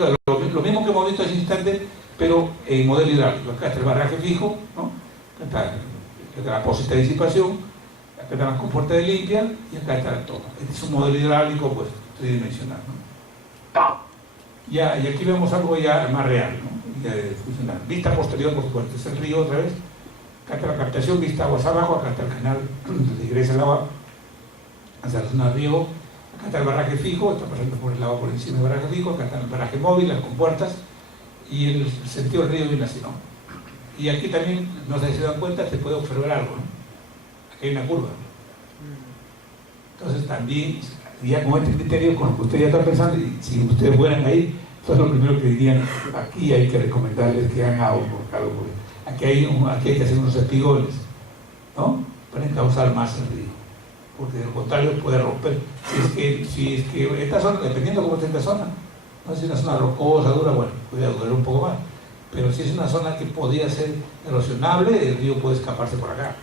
lo mismo que hemos visto hace instante, pero en modelo hidráulico. Acá está el barraje fijo, ¿no? Acá está la poseta de disipación, acá está la compuerta de limpia y acá está la toma. Este es un modelo hidráulico pues tridimensional, ¿no? Ya, y aquí vemos algo ya más real, ¿no? Ya de funcionar. Vista posterior, por supuesto, es el río otra vez. Acá está la captación, vista aguas abajo, acá está el canal donde ingresa el agua hacia la zona de riego. Acá está el barraje fijo, está pasando por el agua por encima del barraje fijo. Acá está el barraje móvil, las compuertas, y el sentido del río viene así, ¿no? Y aquí también, no sé si se dan cuenta, se puede observar algo, ¿no? Aquí hay una curva. Entonces también, ya con este criterio, con lo que ustedes ya están pensando, y si ustedes fueran ahí, entonces lo primero que dirían, aquí hay que recomendarles que hagan algo, aquí hay que hacer unos espigones, ¿no? Para encauzar más el río, porque de lo contrario puede romper. Si es que esta zona, dependiendo cómo esté esta zona, no si es una zona rocosa, dura, bueno, puede durar un poco más, pero si es una zona que podría ser erosionable, el río puede escaparse por acá.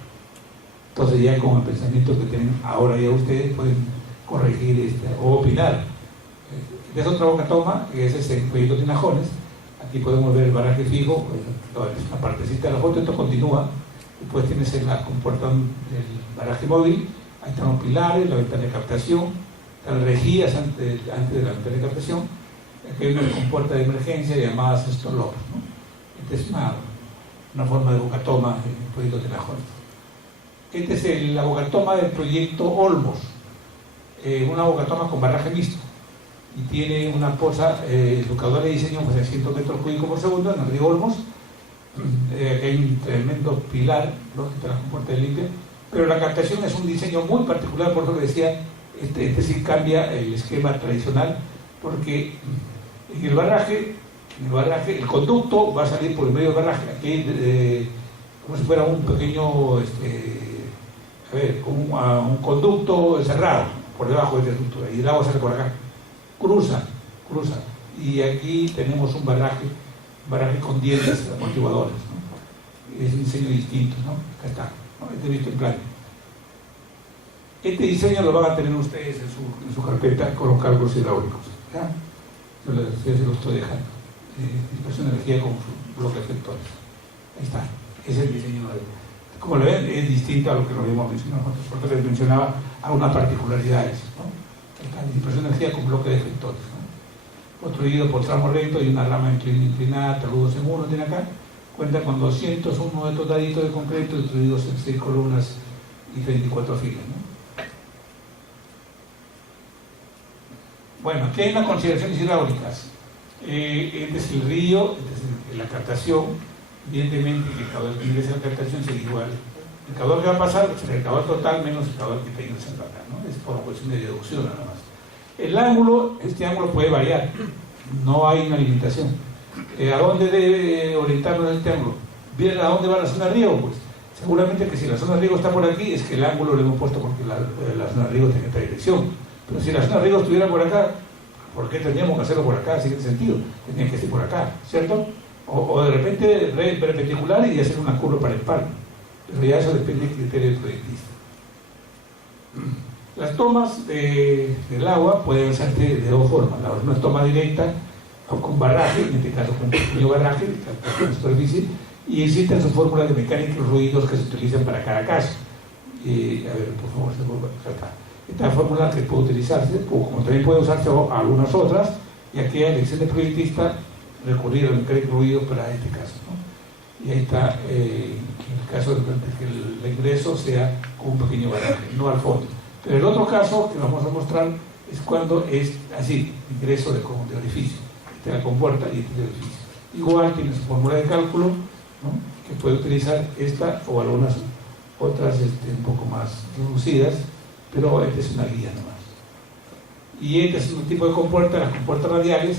Entonces ya con el pensamiento que tienen ahora ya ustedes pueden corregir o opinar. Es otra boca toma, que es ese proyecto de Tinajones. Aquí podemos ver el barraje fijo, una partecita de la foto, esto continúa. Después tienes la compuerta del barraje móvil, ahí están los pilares, la ventana de captación, están las rejillas antes de la ventana de captación. Aquí hay una compuerta de emergencia llamadas stop-lock, ¿no? Esta es una forma de boca toma en el proyecto de Tinajones. Esta es la boca toma del proyecto Olmos, una boca toma con barraje mixto. Y tiene una poza, su caudal de diseño pues, de 100 metros cúbicos por segundo en el río Olmos. Hay un tremendo pilar, ¿no? Que está la compuerta de limpia, pero la captación es un diseño muy particular, por eso que decía, este sí cambia el esquema tradicional, porque en el barraje, el conducto va a salir por el medio del barraje, aquí como si fuera un pequeño, un conducto cerrado por debajo de esta estructura, y el agua sale por acá. Cruza, y aquí tenemos un barraje con dientes amortiguadores, ¿no? Es un diseño distinto, ¿no? Acá está, ¿no? Este visto en plano. Este diseño lo van a tener ustedes en su carpeta con los cálculos hidráulicos, ¿ya? Yo se lo estoy dejando. Dispersión de energía con su bloque de efectores. Ahí está, ese es el diseño. Como lo ven, es distinto a lo que lo habíamos mencionado nosotros, porque les mencionaba algunas particularidades, ¿no? Dispersión de energía con bloque de efectores, ¿no? Construido por tramo recto y una rama inclinada, taludos en uno, tiene acá, cuenta con 201 de totalitos de concreto distribuidos en 6 columnas y 34 filas, ¿no? Bueno, aquí hay unas consideraciones hidráulicas. Este es el río, este es la captación. Evidentemente que el caudal que ingresa a la captación será igual. El caudal que va a pasar será el caudal total menos el caudal que está ingresando acá, ¿no? Es por cuestión de deducción nada más. El ángulo, este ángulo puede variar, no hay una limitación. ¿A dónde debe orientarnos este ángulo? ¿Bien a dónde va la zona de riego? Pues seguramente que si la zona de riego está por aquí, es que el ángulo lo hemos puesto porque la zona de riego tiene esta dirección. Pero si la zona de riego estuviera por acá, ¿por qué tendríamos que hacerlo por acá? Sin sentido, tendría que ser por acá, ¿cierto? O de repente perpendicular y hacer una curva para el palo. Pero ya eso depende del criterio del proyectista. Las tomas del agua pueden ser de dos formas. Una toma directa o con barraje, en este caso con un pequeño barraje, con superficie, y existen sus fórmulas de mecánica y ruidos que se utilizan para cada caso. A ver, por favor, se vuelve a tratar. Esta fórmula que puede utilizarse, como también puede usarse algunas otras, y aquí hay elección de proyectista recurrir al mecánico y ruido para este caso, ¿no? Y ahí está, en el caso de que el ingreso sea con un pequeño barraje, no al fondo. Pero el otro caso que vamos a mostrar es cuando es así, ingreso de orificio. Esta es la compuerta y este es el orificio. Igual tiene su fórmula de cálculo, ¿no? Que puede utilizar esta o algunas otras un poco más reducidas, pero esta es una guía nomás. Y este es un tipo de compuerta, las compuertas radiales,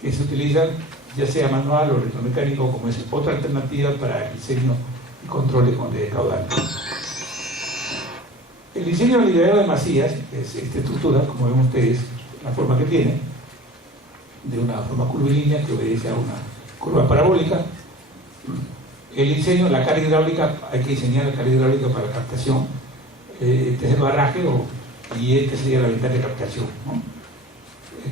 que se utilizan ya sea manual o electromecánico, como es otra alternativa para el diseño y control de caudal. El diseño del liderazgo de masías, que es esta estructura, como ven ustedes, la forma que tiene, de una forma curvilínea que obedece a una curva parabólica. El diseño, la carga hidráulica, hay que diseñar la carga hidráulica para la captación. Este es el barraje y este sería la ventana de captación, ¿no?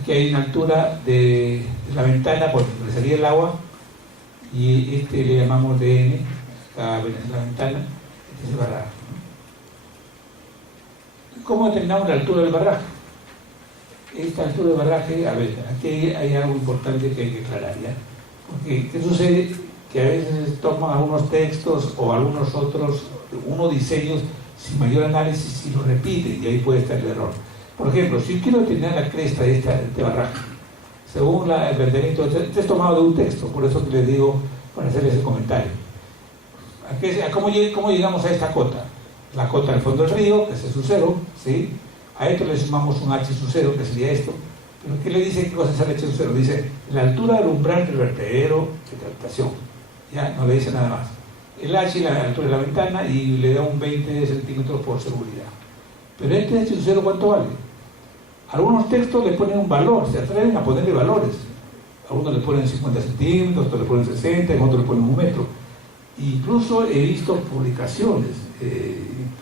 Aquí hay una altura de la ventana por donde salía el agua, y este le llamamos DN, la ventana, este es el barraje, ¿no? ¿Cómo determinamos la altura del barraje? Esta altura del barraje, a ver, aquí hay algo importante que hay que aclarar, ¿ya? Porque, ¿qué sucede? Que a veces toman algunos textos o algunos otros, unos diseños sin mayor análisis y lo repiten, y ahí puede estar el error. Por ejemplo, si yo quiero determinar la cresta de este barraje, según el planteamiento, este es tomado de un texto, por eso que les digo, para hacer ese comentario. ¿Cómo llegamos a esta cota? La cota del fondo del río, que es el sub 0, ¿sí? A esto le sumamos un H sub 0, que sería esto. ¿Pero qué le dice? ¿Qué cosa es el H sub 0? Dice la altura del umbral del vertedero de captación. Ya, no le dice nada más. El H, la altura de la ventana, y le da un 20 centímetros por seguridad. Pero este H sub 0, ¿cuánto vale? Algunos textos le ponen un valor, se atreven a ponerle valores. Algunos le ponen 50 centímetros, otros le ponen 60, otros le ponen 1 metro. Incluso he visto publicaciones,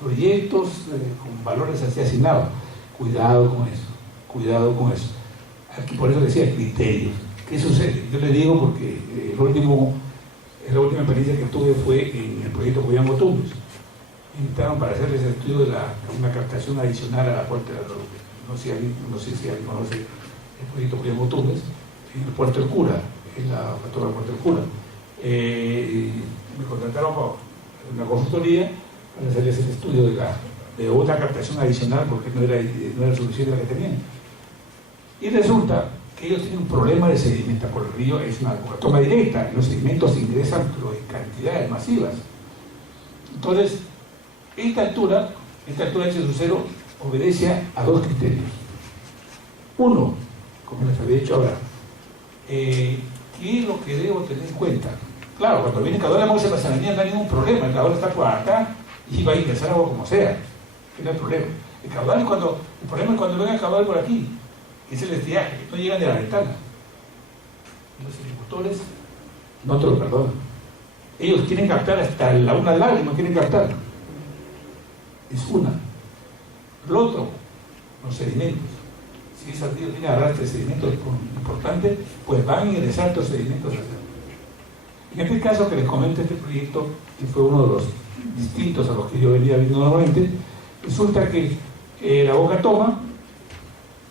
proyectos con valores así asignados. Cuidado con eso, cuidado con eso. Aquí por eso decía criterios. ¿Qué sucede? Yo le digo porque la última experiencia que tuve fue en el proyecto Cuyambo Tumbes. Me invitaron para hacerles el estudio de una captación adicional a la Puerta de la Guadalupe. No sé si alguien conoce el proyecto Cuyambo Tumbes, en el Puerto del Cura, en la factura del Puerto del Cura. Me contrataron para una consultoría para hacerles el estudio de otra captación adicional porque no era suficiente la que tenían. Y resulta que ellos tienen un problema de sedimenta por el río, es una toma directa, los sedimentos ingresan pero en cantidades masivas. Entonces, esta altura H sub 0 obedece a dos criterios. Uno, como les había dicho ahora, ¿qué es lo que debo tener en cuenta? Claro, cuando viene el caudal de Moisés Pasananía no hay ningún problema, el caudal está por acá y va a ingresar agua como sea, que no hay problema. El problema es cuando venga el caudal por aquí, que es el estiaje, que no llegan de la ventana. Los agricultores no te lo perdonan. Ellos quieren captar hasta una lágrima, quieren captar. Es una. Lo otro, los sedimentos. Si ese río tiene arrastre de sedimentos importantes, pues van a ingresar estos sedimentos hacia. En este caso que les comento este proyecto, que fue uno de los distintos a los que yo venía viendo normalmente, resulta que la boca toma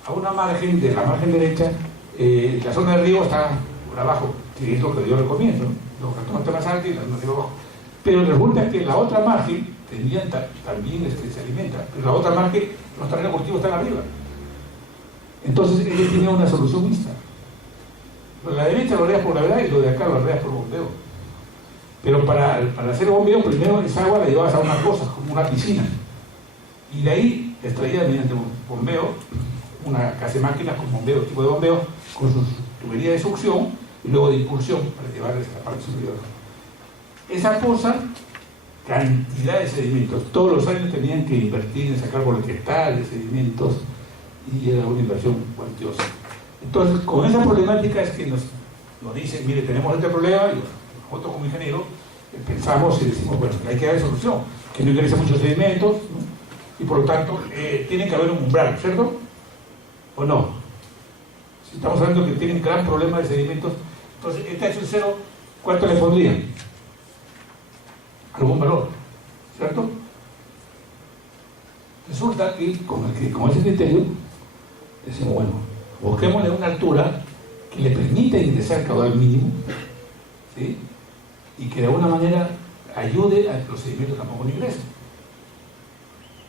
a una margen, de la margen derecha, la zona del río está por abajo, que es lo que yo recomiendo, ¿no? La boca toma está más alta y la zona del río abajo. Pero resulta que la otra margen también se alimenta, pero la otra margen, los terrenos cultivos están arriba. Entonces ellos tienen una solución mixta. La derecha lo regas por gravedad y lo de acá lo regas por bombeo. Pero para hacer bombeo, primero esa agua la llevabas a unas cosas, como una piscina. Y de ahí extraías mediante un bombeo, una casa de máquinas con bombeo, tipo de bombeo, con sus tuberías de succión y luego de impulsión para llevar esta parte superior. Esa fosa, cantidad de sedimentos. Todos los años tenían que invertir en sacar voluntad de sedimentos y era una inversión cuantiosa. Entonces, con esa problemática es que nos dicen, mire, tenemos este problema, y nosotros como ingeniero pensamos y decimos, bueno, hay que dar solución, que no ingresen muchos sedimentos, ¿no? Y por lo tanto, tiene que haber un umbral, ¿cierto? ¿O no? Si estamos hablando que tienen gran problema de sedimentos, entonces, este H sub 0, ¿cuánto le pondrían? Algún valor, ¿cierto? Resulta que con ese criterio, decimos, bueno, busquémosle una altura que le permita ingresar el caudal mínimo, ¿sí? Y que de alguna manera ayude a que los sedimentos tampoco no ingresen.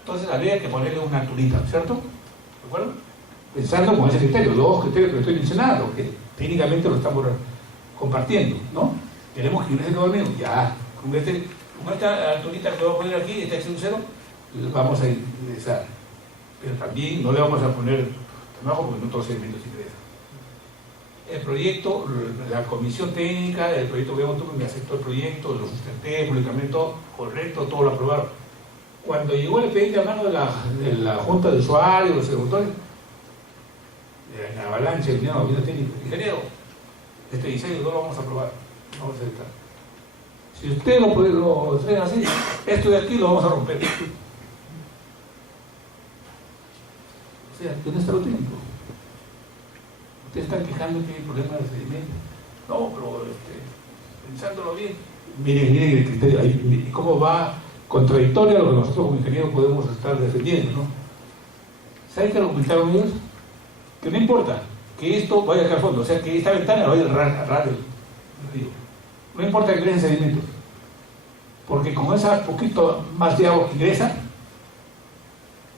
Entonces habría que ponerle una alturita, ¿cierto? ¿De acuerdo? Pensando con ese criterio, los dos criterios que estoy mencionando, que técnicamente lo estamos compartiendo, ¿no? Queremos que ingrese el caudal mínimo, ya, con esta alturita que voy a poner aquí, este H sub 0, vamos a ingresar. Pero también no le vamos a poner abajo porque no todos los sedimentos ingresan. El proyecto, la comisión técnica del proyecto me aceptó el proyecto, lo sustenté públicamente, todo correcto, todo lo aprobaron. Cuando llegó el expediente a mano de la Junta de Usuarios, los ejecutores, de la avalancha del gobierno técnico, ingeniero, este diseño no lo vamos a aprobar, no vamos a aceptar. Si usted lo traen así, esto de aquí lo vamos a romper. O sea, ¿dónde está lo técnico? Ustedes están quejando que hay problemas de sedimento. No, pero pensándolo bien, miren el criterio, ahí, cómo va contradictorio a lo que nosotros como ingenieros podemos estar defendiendo, ¿no? ¿Saben qué argumentaron ellos? Que no importa que esto vaya acá al fondo, o sea, que esta ventana vaya al radio del río. No importa que ingresen sedimentos, porque con ese poquito más de agua que ingresa,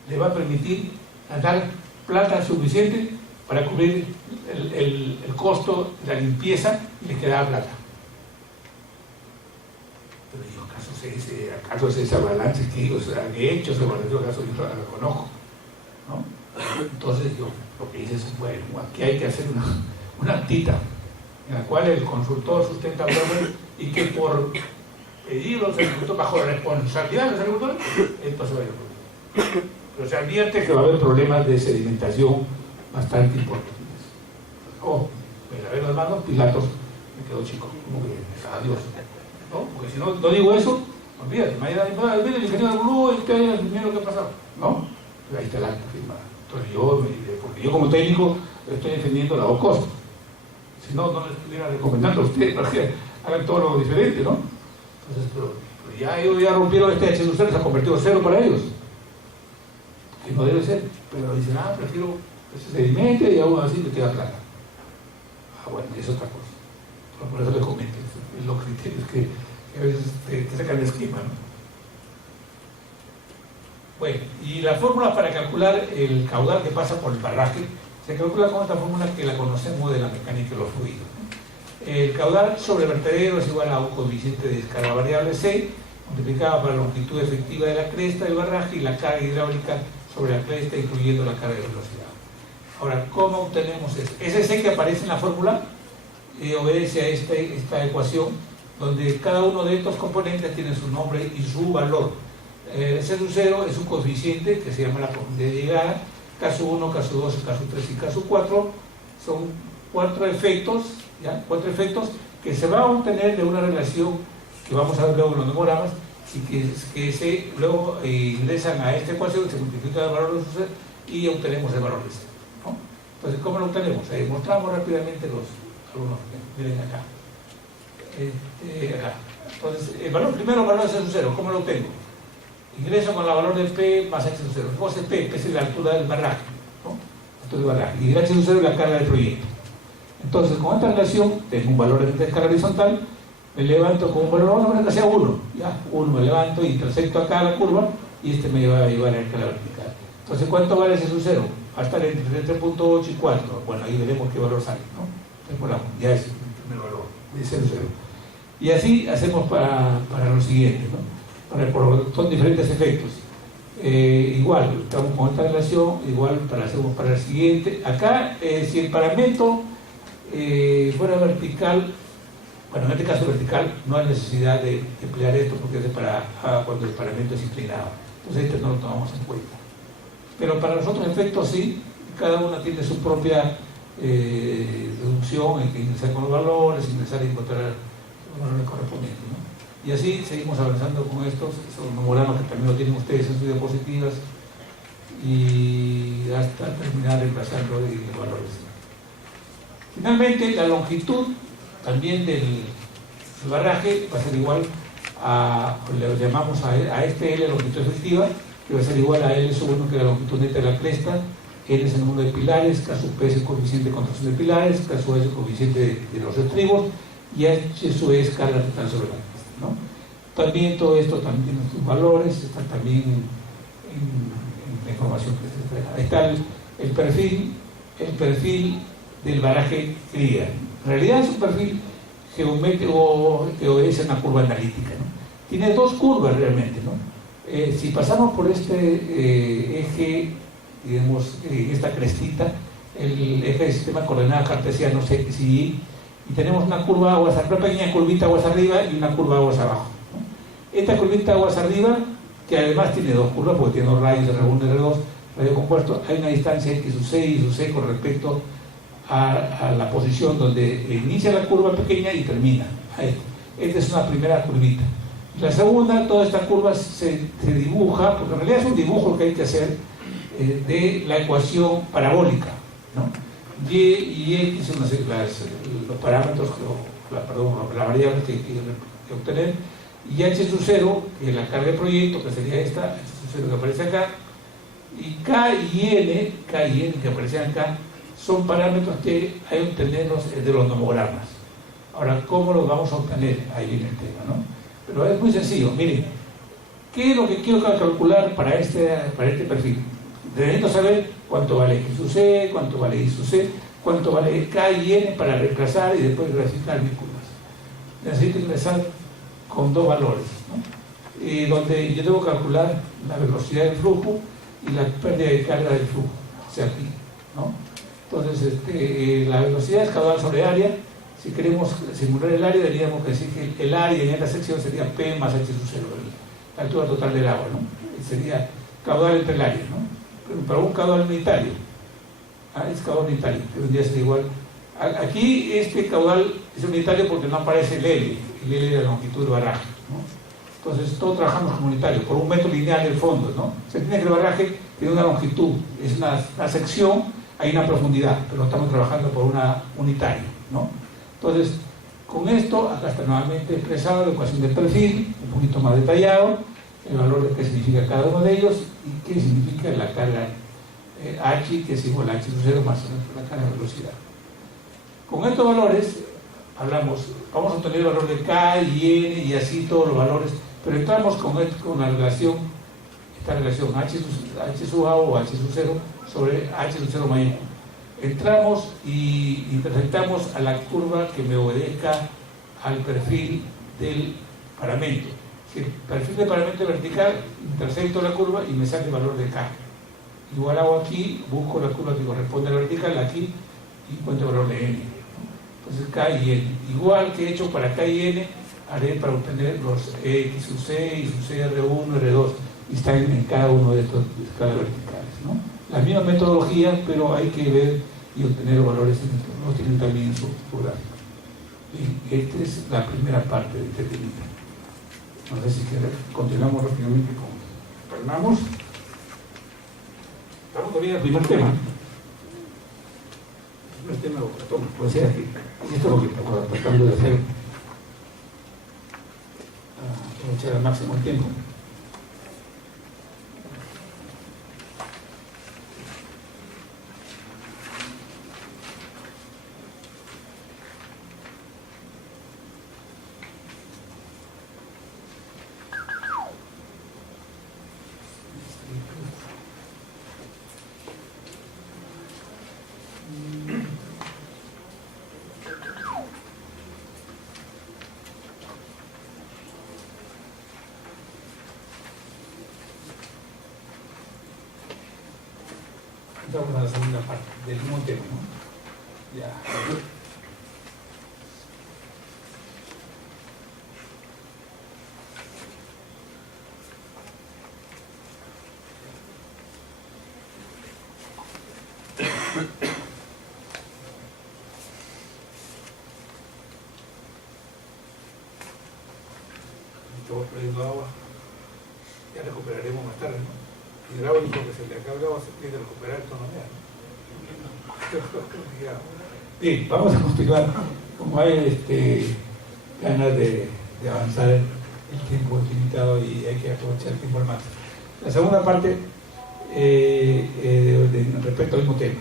le va a permitir dar plata suficiente para cubrir el costo de la limpieza y le queda plata. Pero yo, ¿acaso es ese balance que digo? O sea, de hecho, ese balance, acaso yo lo conozco, ¿no? Entonces yo lo que hice es, bueno, aquí hay que hacer una actita en la cual el consultor sustenta y que por pedir los agricultores, bajo la responsabilidad de los agricultores, esto se va a ir a producir. Pero se advierte que va a haber problemas de sedimentación bastante importantes. Oh, me lavé las manos, Pilatos, me quedó chico, como que adiós, ¿no? Porque si no digo eso, olvídate, mañana el ingeniero de Blue, mira lo que ha pasado, ¿no? Pero ahí está el acta firmada. Entonces porque yo como técnico estoy defendiendo la low cost. Si no, no les estuviera recomendando a ustedes para que hagan todo lo diferente, ¿no? Entonces, pero ya ellos ya rompieron este H2, se ha convertido en cero para ellos. Que no debe ser, pero dicen, prefiero que se sedimente y aún así me queda plata. Bueno, es otra cosa. Por eso les comento, los criterios que a veces te sacan de esquema, ¿no? Bueno, y la fórmula para calcular el caudal que pasa por el barraje se calcula con esta fórmula que la conocemos de la mecánica de los fluidos, ¿no? El caudal sobre el vertedero es igual a un coeficiente de descarga variable C multiplicado por la longitud efectiva de la cresta del barraje y la carga hidráulica sobre la cresta, incluyendo la carga de velocidad. Ahora, ¿cómo obtenemos eso? Ese C que aparece en la fórmula obedece a esta ecuación, donde cada uno de estos componentes tiene su nombre y su valor. C0 es un coeficiente que se llama la profundidad de llegada, caso 1, caso 2, caso 3 y caso 4, son 4 efectos, ¿ya? 4 efectos que se van a obtener de una relación que vamos a ver luego en los memoramas, y que se luego ingresan a esta ecuación, se multiplica el valor de C y obtenemos el valor de C, ¿no? Entonces, ¿cómo lo obtenemos? Mostramos rápidamente los alumnos, miren acá. Acá. Entonces, el valor de C0, ¿cómo lo obtengo? Ingreso con el valor de P más H0. Entonces, P es la altura del barraje, ¿no? Altura del barraje. Y el H0 es la carga del proyecto. Entonces, con esta relación, tengo un valor de descarga horizontal, me levanto con un valor, vamos a poner que sea 1, ¿ya? 1 me levanto, intersecto acá la curva, y este me va a llevar a la escala vertical. Entonces, ¿cuánto vale ese 0? Va a estar entre 3.8 y 4. Bueno, ahí veremos qué valor sale, ¿no? Entonces, ya es el primer valor de 0,0. Y así hacemos para lo siguiente, ¿no? Son diferentes efectos. Igual, estamos con esta relación, igual hacemos para el siguiente. Acá, si el paramento fuera vertical, bueno, en este caso vertical, no hay necesidad de emplear esto porque es cuando el paramento es inclinado. Entonces este no lo tomamos en cuenta. Pero para los otros efectos sí, cada uno tiene su propia deducción, hay que ingresar con los valores, ingresar y encontrar los valores correspondientes, ¿no? Y así seguimos avanzando con estos, son memoramas que también lo tienen ustedes en sus diapositivas, y hasta terminar reemplazando los valores. Finalmente, la longitud también del barraje va a ser igual le llamamos a este L longitud efectiva, que va a ser igual a L sub 1, que es la longitud neta de la cresta, N es el número de pilares, caso P es el coeficiente de contracción de pilares, caso A es el coeficiente de los estribos, y H sub E es carga total sobre la cresta, ¿no? También todo esto también tiene sus valores, está también en la información que se entrega. Ahí está el perfil del barraje cría. En realidad es un perfil geométrico que obedece a una curva analítica, ¿no? Tiene dos curvas realmente, ¿no? Si pasamos por este eje, digamos, esta crestita, el eje del sistema de coordenadas cartesianos X y Y, y tenemos una curva aguas arriba, una pequeña curvita aguas arriba y una curva aguas abajo, ¿no? Esta curvita aguas arriba, que además tiene dos curvas, porque tiene dos rayos, R1 y R2, radio compuesto, hay una distancia X sub C y sub C con respecto a la posición donde inicia la curva pequeña y termina. Esta es una primera curvita. La segunda, toda esta curva se dibuja, porque en realidad es un dibujo que hay que hacer de la ecuación parabólica, ¿no? Y y X son los parámetros, las variables que obtener, y H sub 0, que es la carga de proyecto, que sería esta, H sub 0 que aparece acá, y K y N que aparecen acá, son parámetros que hay que obtenerlos de los nomogramas. Ahora, ¿cómo los vamos a obtener? Ahí viene el tema, ¿no? Pero es muy sencillo. Miren, ¿qué es lo que quiero calcular para este perfil? Necesito saber cuánto vale X sub C, cuánto vale Y sub C, cuánto vale K y N para reemplazar y después graficar mis curvas. Necesito ingresar con dos valores, ¿no? Donde yo debo calcular la velocidad del flujo y la pérdida de carga del flujo, o sea, aquí, ¿no? Entonces, la velocidad es caudal sobre área. Si queremos simular el área, deberíamos decir que el área en esta sección sería P más H sub 0, la altura total del agua, ¿no? Sería caudal entre el área, ¿no? Pero para un caudal unitario, es caudal unitario, que vendría a ser igual. Aquí este caudal es unitario porque no aparece el L de la longitud del barraje, ¿no? Entonces todos trabajamos como unitario, por un metro lineal del fondo, ¿no? Se entiende que el barraje tiene una longitud, es una sección, hay una profundidad, pero estamos trabajando por una unitaria, ¿no? Entonces, con esto, acá está nuevamente expresado la ecuación del perfil, un poquito más detallado, el valor de qué significa cada uno de ellos y qué significa la carga H, que es igual a H sub 0 más la carga de velocidad. Con estos valores, vamos a obtener el valor de K y N y así todos los valores, pero entramos con la relación, esta relación H sub A o H sub 0 sobre H sub 0 mayúscula. Entramos y interceptamos a la curva que me obedezca al perfil del paramento. Si el perfil del paramento vertical, intercepto la curva y me sale el valor de K. Igual hago aquí, busco la curva que corresponde a la vertical aquí y encuentro el valor de N. Entonces K y N. Igual que he hecho para K y N, haré para obtener los X sub C, Y sub C, R1, R2 y están en cada uno de estos escalas verticales, ¿no? La misma metodología, pero hay que ver y obtener los valores, los tienen también en su gráfico. Y esta es la primera parte de este tema. No sé si continuamos rápidamente con Fernamos. Estamos todavía en el primer tema. El primer tema lo tomo. Puede ser aquí. Y esto es lo que estamos tratando de hacer. Aprovechar al máximo el tiempo. Estamos a la segunda parte del mismo tema, ¿no? Ya. Estamos perdiendo agua. Ya recuperaremos más tarde, ¿no? Hidráulico que se le acaba el agua se tiene que recuperar esto, ¿no? Bien, vamos a continuar. Como hay ganas de avanzar, el tiempo es limitado y hay que aprovechar el tiempo al máximo. La segunda parte, respecto al mismo tema.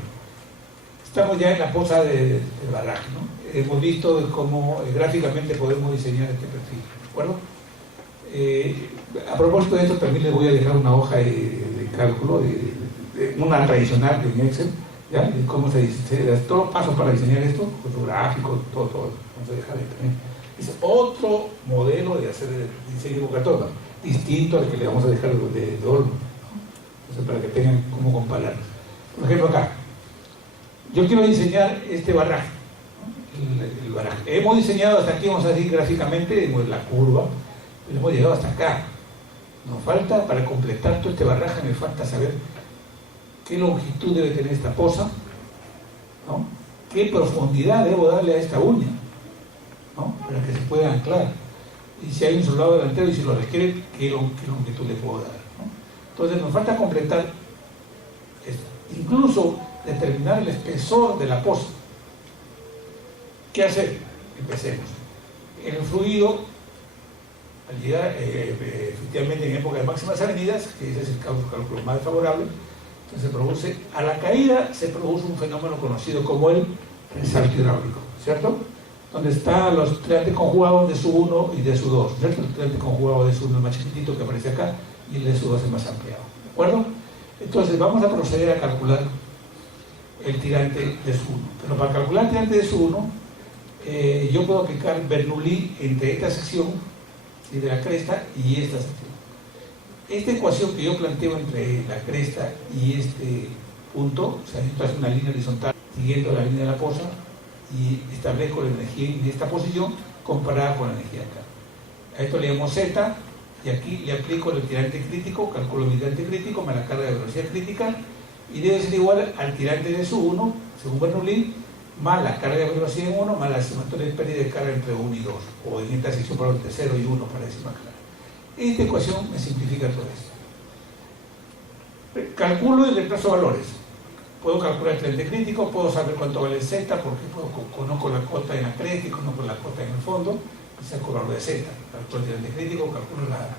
Estamos ya en la posa del barraje, ¿no? Hemos visto cómo gráficamente podemos diseñar este perfil, ¿de acuerdo? A propósito de esto, también les voy a dejar una hoja de cálculo, una tradicional en Excel, ¿ya? De cómo se diseña, todos los pasos para diseñar esto, con su gráfico, todo, vamos a dejar ahí también. Es otro modelo de hacer el diseño evocatorio, distinto al que le vamos a dejar de Olmo, ¿no? Entonces, para que tengan cómo comparar. Por ejemplo, acá, yo quiero diseñar este barraje, ¿no? El barraje. Hemos diseñado hasta aquí, vamos a decir gráficamente, la curva, pero hemos llegado hasta acá. Nos falta, para completar todo este barraje, me falta saber qué longitud debe tener esta poza, ¿no? Qué profundidad debo darle a esta uña, ¿no? Para que se pueda anclar. Y si hay un soldado delantero y si lo requiere, qué longitud le puedo dar, ¿no? Entonces nos falta completar esto. Incluso determinar el espesor de la poza. ¿Qué hacer? Empecemos. El fluido, al llegar efectivamente en época de máximas avenidas, que ese es el cálculo más favorable, se produce, a la caída se produce un fenómeno conocido como el resalto hidráulico, ¿cierto? Donde están los triantes conjugados de SU1 y de SU2, ¿cierto? El triante conjugado de SU1 es más chiquitito que aparece acá y el de SU2 es más ampliado, ¿de acuerdo? Entonces vamos a proceder a calcular el tirante de SU1, pero para calcular el tirante de SU1 yo puedo aplicar Bernoulli entre esta sección de la cresta y esta sección. Esta ecuación que yo planteo entre la cresta y este punto, o sea, yo trazo una línea horizontal siguiendo la línea de la poza y establezco la energía en esta posición comparada con la energía acá. A esto le llamo Z y aquí le aplico el tirante crítico, calculo mi tirante crítico más la carga de velocidad crítica y debe ser igual al tirante de SU1, según Bernoulli, más la carga de velocidad en 1 más la sumatoria de pérdida de carga entre 1 y 2, o en esta sección para entre 0 y 1 para decir más claro. Esta ecuación me simplifica todo esto. Calculo y reemplazo valores. Puedo calcular el tirante crítico, puedo saber cuánto vale Z, porque conozco la cota en la cresta y conozco la cota en el fondo, y saco el valor de Z. Calculo el tirante crítico, calculo la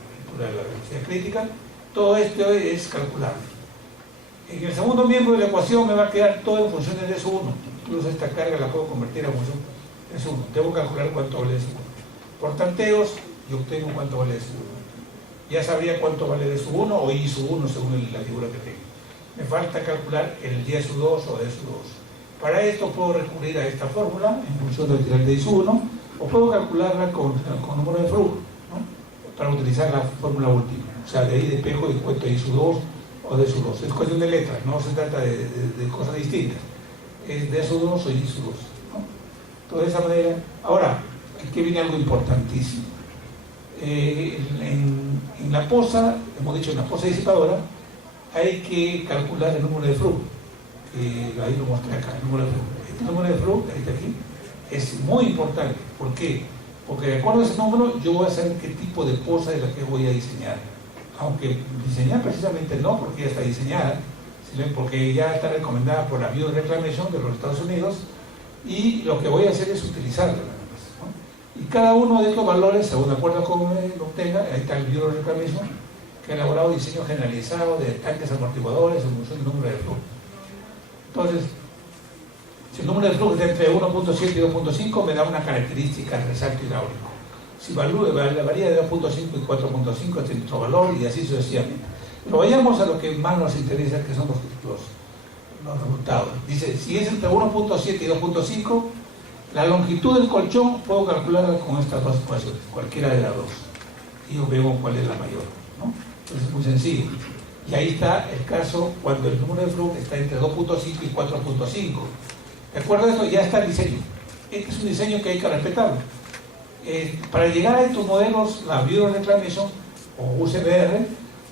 velocidad crítica. Todo esto es calculable. En el segundo miembro de la ecuación me va a quedar todo en funciones de SU1. Incluso esta carga la puedo convertir a función de SU1. Debo calcular cuánto vale SU1. Por tanteos, yo obtengo cuánto vale SU1. Ya sabría cuánto vale de SU1 o I SU1 según la figura que tengo. Me falta calcular el día SU2 o de SU2. Para esto puedo recurrir a esta fórmula en función del tirante de SU1 o puedo calcularla con número de flujo, ¿no? Para utilizar la fórmula última. O sea, de ahí de espejo y cuento de SU2 o de SU2. Es cuestión de letras, no se trata de cosas distintas. Es de SU2 o I SU2, ¿no? Entonces, de esa manera. Ahora, aquí viene algo importantísimo. En la poza, hemos dicho en la poza disipadora, hay que calcular el número de flujo, que ahí lo mostré acá, el número de flujo. Este número de flujo, que está aquí, es muy importante. ¿Por qué? Porque de acuerdo a ese número, yo voy a saber qué tipo de poza es la que voy a diseñar. Aunque diseñar precisamente no, porque ya está diseñada, sino porque ya está recomendada por la Bureau of Reclamation de los Estados Unidos, y lo que voy a hacer es utilizarla. Y cada uno de estos valores, según de acuerdo a cómo lo obtenga, ahí está el Bureau of Reclamation, que ha elaborado diseño generalizado de tanques amortiguadores en función del número de flujo. Entonces, si el número de flujo está entre 1.7 y 2.5, me da una característica de resalto hidráulico. Si varía de 2.5 y 4.5, este es otro valor, y así sucesivamente. Pero vayamos a lo que más nos interesa, que son los resultados. Dice, si es entre 1.7 y 2.5, la longitud del colchón puedo calcularla con estas dos ecuaciones, cualquiera de las dos. Y vemos cuál es la mayor, ¿no? Entonces es muy sencillo. Y ahí está el caso cuando el número de flujo está entre 2.5 y 4.5. De acuerdo a esto, ya está el diseño. Este es un diseño que hay que respetarlo. Para llegar a estos modelos, la Bureau of Reclamation, o UCBR,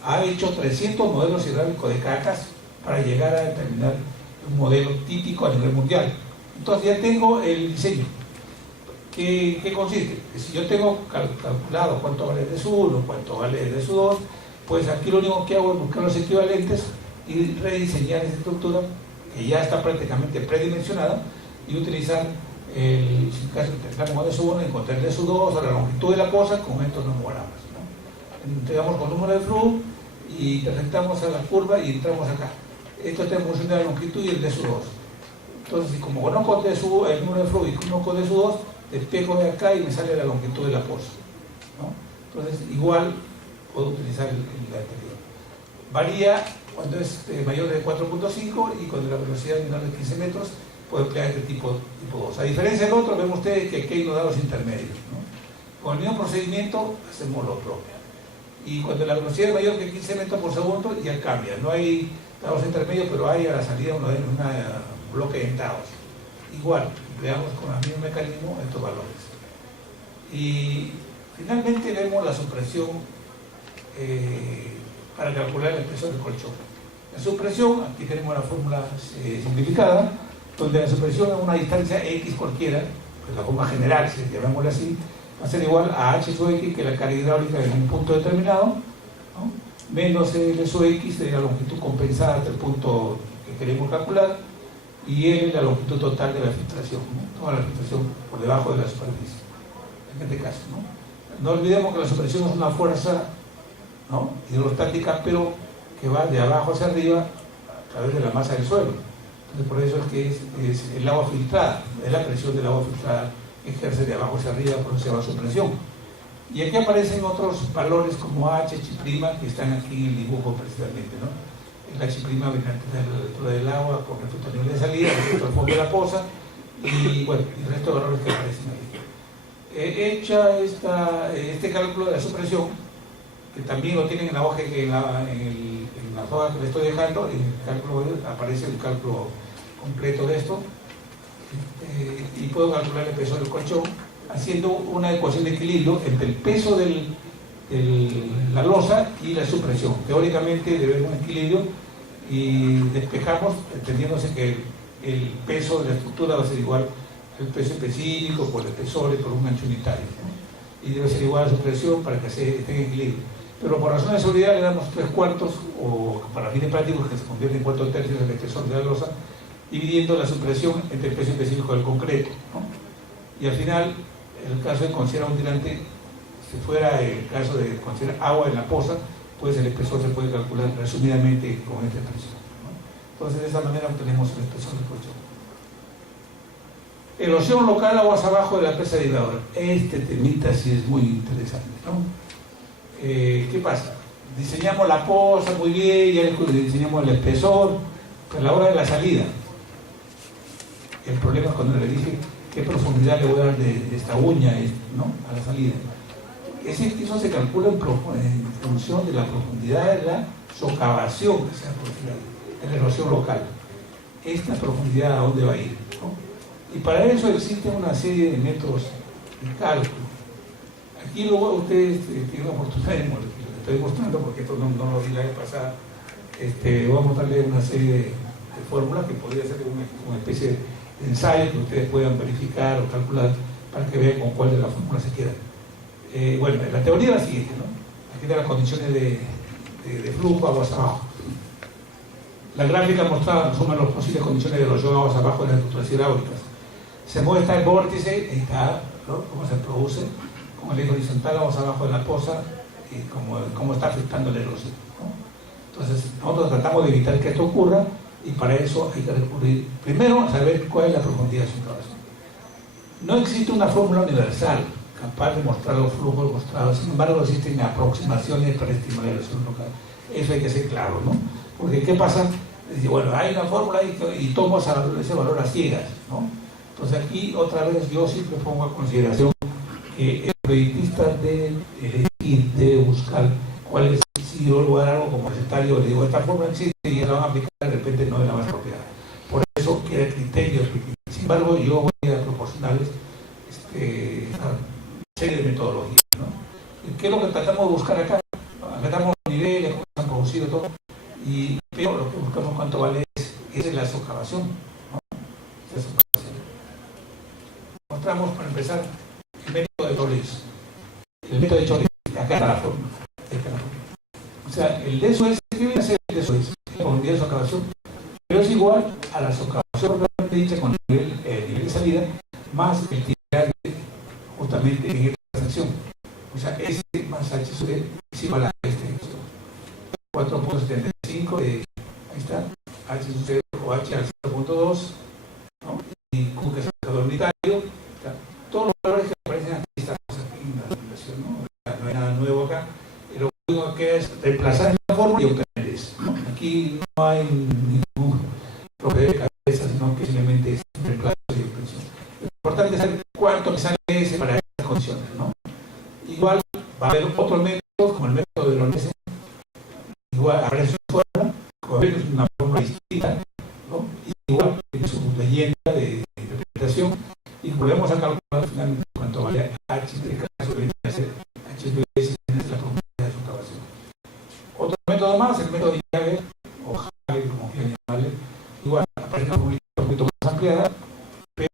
ha hecho 300 modelos hidráulicos de cacas para llegar a determinar un modelo típico a nivel mundial. Entonces ya tengo el diseño. ¿Qué consiste? Que si yo tengo calculado cuánto vale de SU1, cuánto vale de SU2, pues aquí lo único que hago es buscar los equivalentes y rediseñar esa estructura que ya está prácticamente predimensionada y utilizar el caso de SU1, encontrar el SU2 a la longitud de la poza con estos numerogramas, ¿no? Entregamos con número de flujo y presentamos a la curva y entramos acá. Esto está en función de la longitud y el de SU2. Entonces, si como conozco el número de flujo y conozco de SU2, despejo de acá y me sale la longitud de la poza, ¿no? Entonces, igual puedo utilizar el anterior. Varía cuando es mayor de 4.5 y cuando la velocidad es menor de 15 metros, puedo emplear este tipo 2. A diferencia del otro, ven ustedes que aquí hay unos dados intermedios, ¿no? Con el mismo procedimiento hacemos lo propio. Y cuando la velocidad es mayor que 15 metros por segundo, ya cambia. No hay dados intermedios, pero hay a la salida un bloque de dados. Igual, empleamos con el mismo mecanismo estos valores. Y finalmente vemos la supresión para calcular el espesor del colchón. La supresión, aquí tenemos la fórmula simplificada, donde la supresión a una distancia X cualquiera, pues la forma general, si llamémosla así, va a ser igual a H sub X, que es la carga hidráulica en un punto determinado, ¿no? Menos L sub X de la longitud compensada hasta el punto que queremos calcular, y L la longitud total de la filtración, ¿no? Toda la filtración por debajo de la superficie, en este caso, ¿no? No olvidemos que la supresión es una fuerza, ¿no?, hidrostática, pero que va de abajo hacia arriba a través de la masa del suelo. Entonces, por eso es que es el agua filtrada, es la presión del agua filtrada que ejerce de abajo hacia arriba, por eso se llama supresión. Y aquí aparecen otros valores como H, H', que están aquí en el dibujo precisamente, ¿no? El H' viene dentro del agua con respecto al nivel de salida, respecto al fondo de la poza, y bueno, el resto de valores que aparecen ahí. Hecha este cálculo de la supresión, que también lo tienen en la hoja, en las hojas que les estoy dejando, en el cálculo aparece el cálculo completo de esto, y puedo calcular el peso del colchón haciendo una ecuación de equilibrio entre el peso de la losa y la supresión. Teóricamente debe haber un equilibrio y despejamos entendiéndose que el peso de la estructura va a ser igual al peso específico por el espesor y por un ancho unitario, ¿no? Y debe ser igual a la supresión para que esté en equilibrio. Pero por razones de seguridad le damos 3/4, o para fines prácticos que se convierte en 4/3 del espesor de la losa, dividiendo la supresión entre el peso específico del concreto, ¿no? Y al final, el caso de considerar un tirante, si fuera el caso de considerar agua en la poza, pues el espesor se puede calcular resumidamente con esta expresión, ¿no? Entonces, de esa manera obtenemos el espesor del colchón. Erosión local, aguas abajo de la presa de Ibadora. Este temita sí es muy interesante, ¿no? ¿Qué pasa? Diseñamos la poza muy bien, ya diseñamos el espesor, pero a la hora de la salida, el problema es cuando le dije qué profundidad le voy a dar de esta uña, ¿no?, a la salida. Eso se calcula en función de la profundidad de la socavación que se ha producido, de la erosión local. Esta profundidad, ¿a dónde va a ir?, ¿no? Y para eso existe una serie de métodos de cálculo. Aquí luego ustedes tienen la oportunidad de les estoy mostrando, porque esto no lo vi la vez pasada. Voy a mostrarle una serie de fórmulas que podría ser una especie de ensayo que ustedes puedan verificar o calcular para que vean con cuál de las fórmulas se quedan. Bueno, la teoría es la siguiente, ¿no? Aquí están las condiciones de flujo aguas abajo. La gráfica mostraba resumen las posibles condiciones de erosión aguas abajo de las estructuras hidráulicas. Se muestra el vórtice, ahí está, ¿no?, cómo se produce, como el eje horizontal aguas abajo de la poza y cómo está afectando la erosión, ¿no? Entonces, nosotros tratamos de evitar que esto ocurra y para eso hay que recurrir primero a saber cuál es la profundidad de su trabajo. No existe una fórmula universal capaz de mostrar los flujos mostrados, sin embargo existen aproximaciones para estimar la erosión local. Eso hay que ser claro, ¿no? Porque ¿qué pasa? Dice, bueno, hay una fórmula y tomo ese valor a ciegas, ¿no? Entonces aquí otra vez yo siempre pongo a consideración que el proyectista debe elegir, debe buscar cuál es. Si yo voy a dar algo como recetario, le digo, esta fórmula existe y ya la van a aplicar, de repente no es la más apropiada. Por eso queda criterio. Sin embargo, yo voy a proporcionarles una serie de metodologías, ¿no? ¿Qué es lo que tratamos de buscar acá? Acá niveles, cómo se han producido todo, pero lo que buscamos cuánto vale es la socavación, ¿no? Esa socavación. Mostramos para empezar el método de Chorlitz. El método de Chorlitz, acá está la fórmula. O sea, el de eso es, ¿qué viene a ser el de eso? Es la profundidad de socavación, pero es igual a la socavación propiamente dicha con el nivel de salida, más el tirante justamente en esta sección. O sea, este más H sub es igual a este. 4.75, ahí está, H sub 0 o H al 0.2, ¿no? Y Q que es el unitario, todos los valores que aparecen aquí estamos aquí en la simulación, ¿no? No hay nada nuevo acá. Lo único que es reemplazar en la fórmula y obtener eso, ¿no? Aquí no hay ningún problema de cabeza, sino que simplemente es reemplazo y obtención. Lo importante es saber cuánto me sale ese para estas condiciones, ¿no? Igual va a haber otros métodos, como el método de Lonese. Igual aparece su fórmula, es una fórmula distinta, ¿no? Igual tiene su leyenda de interpretación y volvemos a calcular finalmente cuánto vale H, en este caso viene a ser H es la profundidad de su excavación. Otro método más, el método de Jagger, o Jagger, como quieran llamarle, igual aparece una fórmula un poquito más ampliada, pero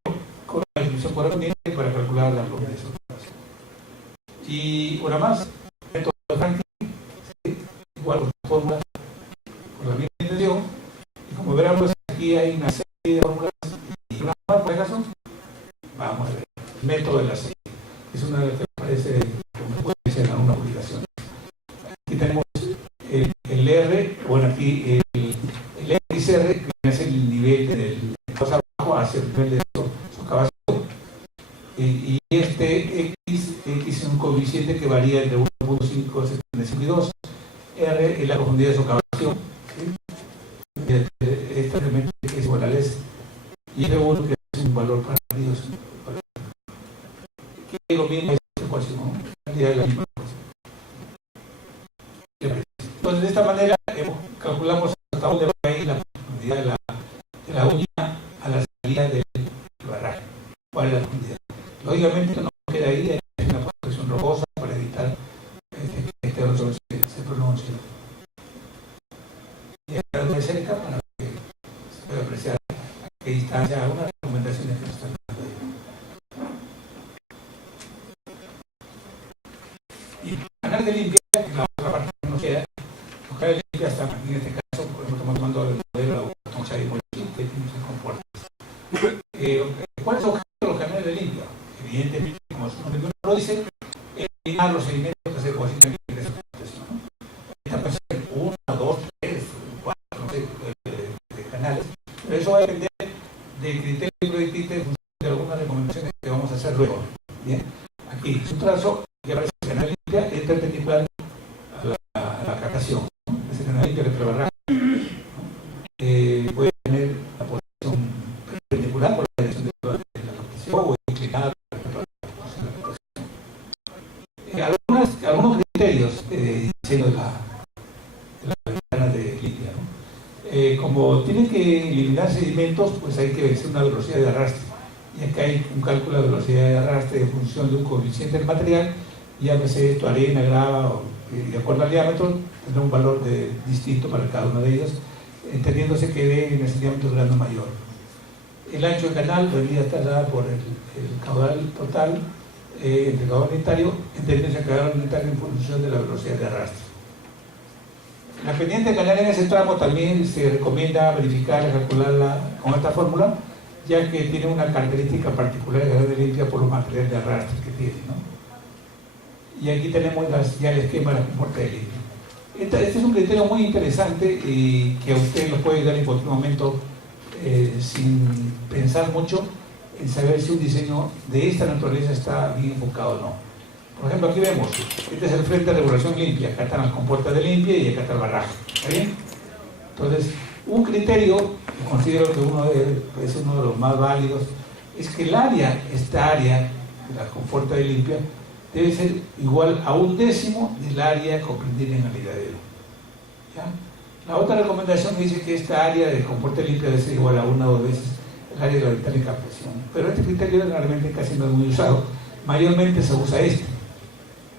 con la definición correspondiente para calcular la profundidad de su excavación. Y una más, el método de Franklin, ¿sí? Igual con la fórmula, con la misma intención, y como verán, pues aquí hay una serie de fórmulas y una más, por acaso. Vamos a ver. El método de la serie. Es una de las que parece como puede ser en alguna publicación. Aquí tenemos el R, bueno, aquí el XR, que es el nivel del más abajo hacia el nivel de socavación. Y este X es un coeficiente que varía entre 1.575 y 2. R es la profundidad de socavación. ¿Sí? Este elemento es igual al S. Y R1 que es un valor para Dios. Aquí lo mismo es esta ecuación, ¿no? De la misma ecuación. Entonces, de esta manera calculamos hasta dónde va a ir la profundidad de la uña a la salida del barraje. ¿Cuál es la profundidad? Lógicamente esto no queda ahí, es una posición rocosa para evitar que este otro se pronuncie. Y ahora de cerca para que se pueda apreciar a qué distancia, algunas recomendaciones que nos están dando ahí. Y el canal de limpia, en la otra parte que nos queda, los canales de limpia están aquí en este caso, por ejemplo, estamos tomando el modelo de Tonsai Molchi, que tiene sus comportes. ¿Cuáles son los canales de limpia? Evidentemente, como su nombre lo dice, eliminar los sedimentos que se depositan en esa situación. Esta puede ser 1, 2, 3, 4, no sé, de canales, pero eso va a depender del criterio proyectista en función de algunas recomendaciones que vamos a hacer luego. Bien, aquí es un trazo que aparece el canal limpia, es perpendicular a la captación. Ese canal limpia que trabaja puede tener la posición perpendicular por la dirección de la captación o inclinada. Algunos criterios de diseño de la ventana de limpia, ¿no? Como tienen que eliminar sedimentos, pues hay que vencer una velocidad de arrastre. Y acá hay un cálculo de velocidad de arrastre en función de un coeficiente del material, llámese esto arena, grava, o, de acuerdo al diámetro, tendrá un valor distinto para cada uno de ellos, entendiéndose que dé en ese diámetro grande mayor. El ancho del canal debería estar dado por el caudal total entre el caudal unitario, entendiéndose el caudal unitario en función de la velocidad de arrastre. La pendiente de canal en ese tramo también se recomienda verificarla, calcularla con esta fórmula, ya que tiene una característica particular de canal de limpia por los materiales de arrastre que tiene, ¿no? Y aquí tenemos ya el esquema de la comporta de limpia. Este es un criterio muy interesante y que a usted lo puede dar en cualquier momento sin pensar mucho en saber si un diseño de esta naturaleza está bien enfocado o no. Por ejemplo, aquí vemos, este es el frente de regulación limpia, acá están las compuertas de limpia y acá está el barraje. ¿Está bien? Entonces, un criterio que considero que es uno de los más válidos es que el área, esta área de las compuertas de limpia, debe ser igual a 1/10 del área comprendida en el aliviadero. ¿Ya? La otra recomendación dice que esta área de compuerta limpia debe ser igual a 1 o 2 veces el área de la ventana de captación. Pero este criterio realmente casi no es muy usado. Mayormente se usa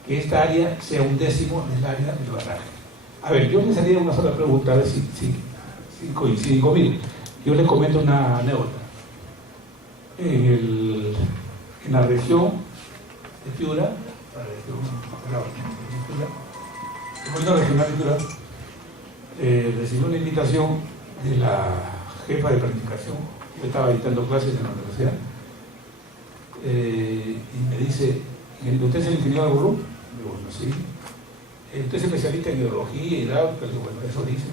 que esta área sea 1/10 del área del barraje. A ver, yo les haría una sola pregunta, a ver si coinciden conmigo. Yo les comento una anécdota. En la región de Piura, regional de Piura, recibí una invitación de la jefa de planificación. Yo estaba dictando clases en la universidad y me dice: ¿usted es el ingeniero de Burú? Digo, no, sí. ¿Usted es especialista en hidrología y hidráulica? Digo, bueno, eso dice.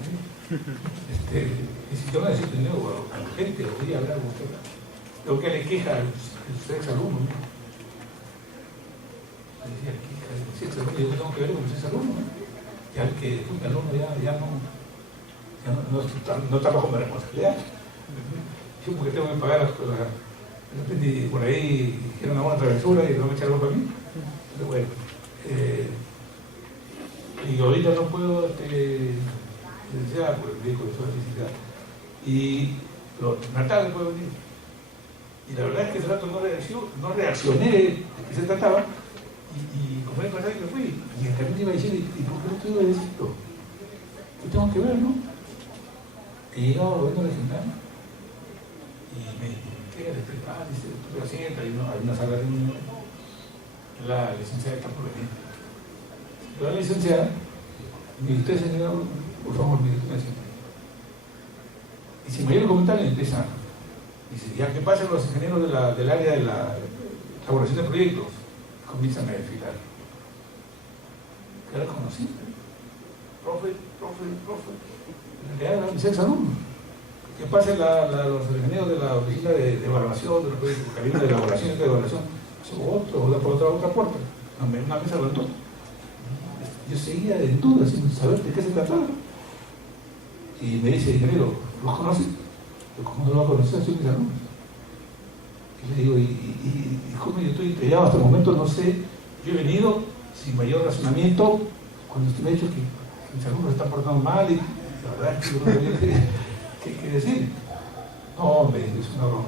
Y si yo no necesito dinero con gente, voy a hablar con usted. Digo, ¿qué le queja a sus exalumnos? Le decía, ¿le queja a los exalumnos? Yo tengo que ver con los exalumnos. Ya el que fue mi alumno ya no está bajo mi responsabilidad. Yo porque tengo que pagar las cosas. De repente por ahí hicieron una buena travesura y no me echaron para mí. Pero bueno. Y ahorita no puedo licenciar por el médico de su física. Y Natal puede venir. Y la verdad es que ese rato no reaccioné de qué se trataba. Y como el pasaje me fui. Y el camino iba diciendo: ¿y por qué no estoy obedeciendo? ¿Qué tengo que ver, no? He llegado al gobierno regional y me dice: dice, tú te sientas, hay una sala de reunión. La licenciada está por venir. La licenciada me dice: señor, por favor, mire, tú me sientas. Y sin mayor comentario empieza Dice, ya que pasen los ingenieros del área de la elaboración de proyectos, comienzan a desfilar. ¿Qué era conocido? Profe. En realidad eran mis exalumnos. Que pasen los ingenieros de la oficina de evaluación, de los proyectos, calibre de elaboración y de evaluación. Por otra puerta. Una mesa redonda. Yo seguía en duda sin saber de qué se trataba. Y me dice, ingeniero, ¿los conoces? ¿Cómo no lo va a conocer? Soy mis alumnos. Y le digo, ¿y cómo yo estoy entregado hasta el momento? No sé. Yo he venido sin mayor razonamiento cuando usted me ha dicho que mis alumnos están portando mal y la verdad es que yo no sabía qué decir. No, me dijo, es una broma.